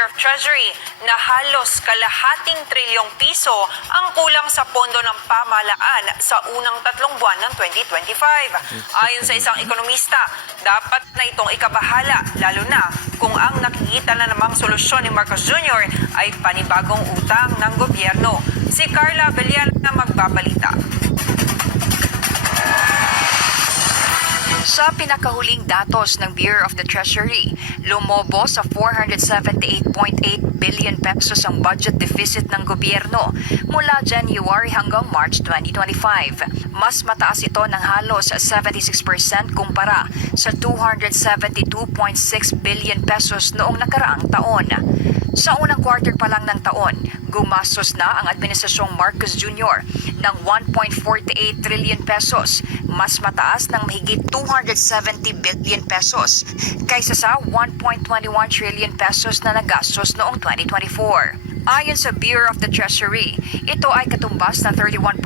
Bureau of Treasury na halos kalahating trilyong piso ang kulang sa pondo ng pamahalaan sa unang 3 buwan ng 2025. Ayon sa isang ekonomista, dapat na itong ikabahala lalo na kung ang nakikita na namang solusyon ni Marcos Jr. ay panibagong utang ng gobyerno. Si Carla Abellana na magbabalita. Sa pinakahuling datos ng Bureau of the Treasury, lumobo sa 478.8 billion pesos ang budget deficit ng gobyerno mula January hanggang March 2025. Mas mataas ito ng halos 76% kumpara sa 272.6 billion pesos noong nakaraang taon. Sa unang quarter pa lang ng taon, gumastos na ang Administrasyong Marcos Jr. ng 1.48 trillion pesos, mas mataas ng mahigit 270 billion pesos kaysa sa 1.21 trillion pesos na nagastos noong 2024. Ayon sa Bureau of the Treasury, ito ay katumbas na 31%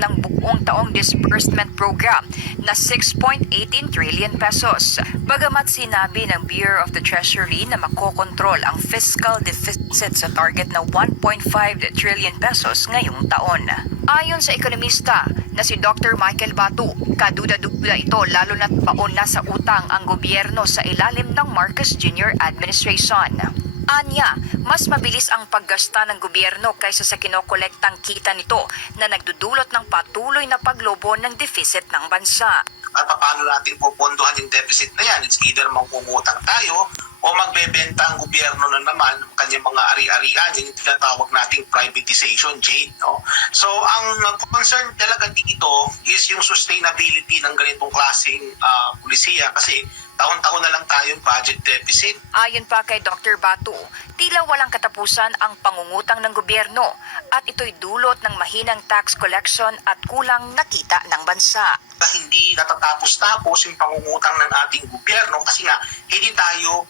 ng buong taong disbursement program na 6.18 trillion pesos. Bagamat sinabi ng Bureau of the Treasury na makokontrol ang fiscal deficit sa target na 1.5 trillion pesos ngayong taon. Ayon sa ekonomista na si Dr. Michael Batu, kaduda-duda ito lalo na't baon na sa utang ang gobyerno sa ilalim ng Marcos Jr. administration. Anya, mas mabilis ang paggasta ng gobyerno kaysa sa kinokolektang kita nito na nagdudulot ng patuloy na paglobo ng deficit ng bansa. At paano natin pupondohan yung deficit na yan? It's either mangungutang tayo o magbebenta ang gobyerno na naman kanyang mga ari-arian, yung tinatawag nating privatization, Jade. No? So, ang concern talaga dito is yung sustainability ng ganitong klaseng pulisiya kasi taon-taon na lang tayong budget deficit. Ayon pa kay Dr. Batu, tila walang katapusan ang pangungutang ng gobyerno at ito'y dulot ng mahinang tax collection at kulang na kita ng bansa. Hindi natatapos-tapos yung pangungutang ng ating gobyerno kasi nga hindi tayo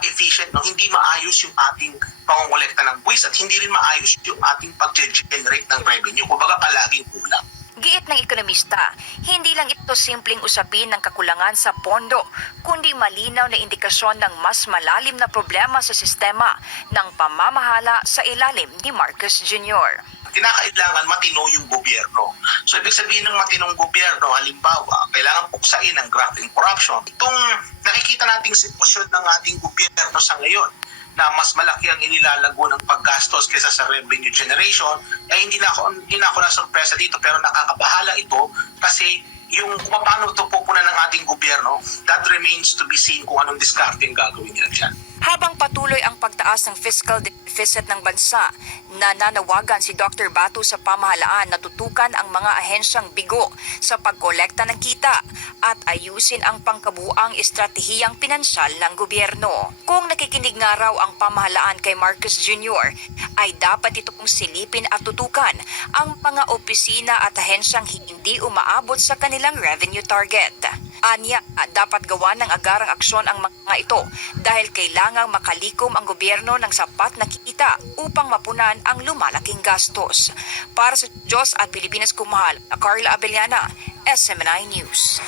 efficient, no? Hindi maayos yung ating pangongolekta ng buwis at hindi rin maayos yung ating pag-generate ng revenue. Kumbaga palaging kulang. Giit ng ekonomista, hindi lang ito simpleng usapin ng kakulangan sa pondo, kundi malinaw na indikasyon ng mas malalim na problema sa sistema ng pamamahala sa ilalim ni Marcos Jr. Kinakailangan matino yung gobyerno. So, ibig sabihin ng matinong gobyerno, halimbawa, kailangan puksain ang graft and corruption. Itong nakikita nating sitwasyon ng ating gobyerno sa ngayon, na mas malaki ang inilalago ng paggastos kaysa sa revenue generation, hindi na ako na-surpresa dito pero nakakabahala ito kasi yung kung paano ito pupunan ng ating gobyerno, that remains to be seen kung anong diskarte ang gagawin nila dyan. Habang patuloy ang pagtaas ng fiscal deficit ng bansa, nananawagan si Dr. Batu sa pamahalaan na tutukan ang mga ahensyang bigo sa pagkolekta ng kita at ayusin ang pangkabuuang estratehiyang pinansyal ng gobyerno. Kung nakikinig nga raw ang pamahalaan kay Marcos Jr., ay dapat ito pong silipin at tutukan ang mga opisina at ahensyang hindi umaabot sa kanilang revenue target. Anya, dapat gawa ng agarang aksyon ang mga ito dahil kailangang makalikom ang gobyerno ng sapat na kita upang mapunan ang lumalaking gastos. Para sa Diyos at Pilipinas Kumahal, Carla Abellana, SMNI News.